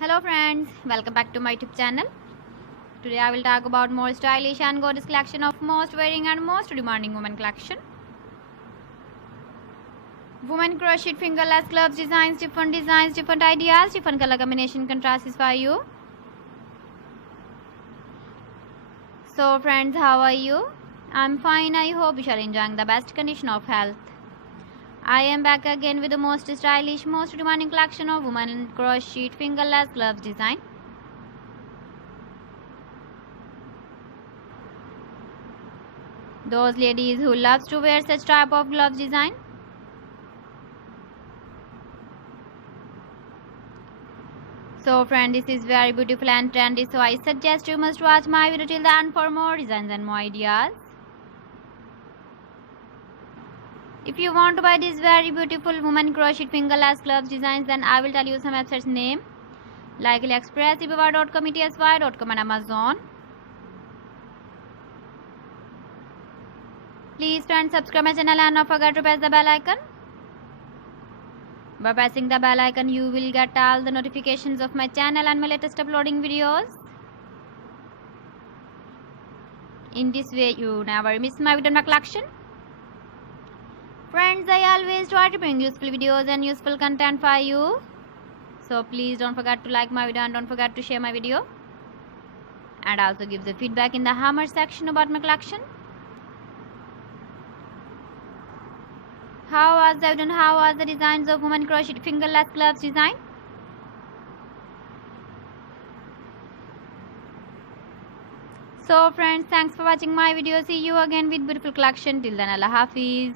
Hello friends, welcome back to my YouTube channel. Today I will talk about more stylish and gorgeous collection of most wearing and most demanding women collection. Women crochet fingerless gloves designs, different ideas, different color combination contrasts for you. So friends, how are you? I'm fine. I hope you are enjoying the best condition of health. I am back again with the most stylish, most demanding collection of women crochet fingerless gloves design. Those ladies who loves to wear such type of gloves design. So friend, this is very beautiful and trendy, so I suggest you must watch my video till the end for more designs and more ideas. If you want to buy these very beautiful women crochet fingerless gloves designs, then I will tell you some websites name like AliExpress, eBay.com, ETSY.com and Amazon. Please friends, subscribe my channel and don't forget to press the bell icon. By pressing the bell icon, you will get all the notifications of my channel and my latest uploading videos. In this way, you never miss my video in my collection. Friends, I always try to bring useful videos and useful content for you. So please don't forget to like my video and don't forget to share my video. And also give the feedback in the hammer section about my collection. How was the video and how was the designs of women crochet fingerless gloves design? So friends, thanks for watching my video. See you again with beautiful collection. Till then, Allah Hafiz.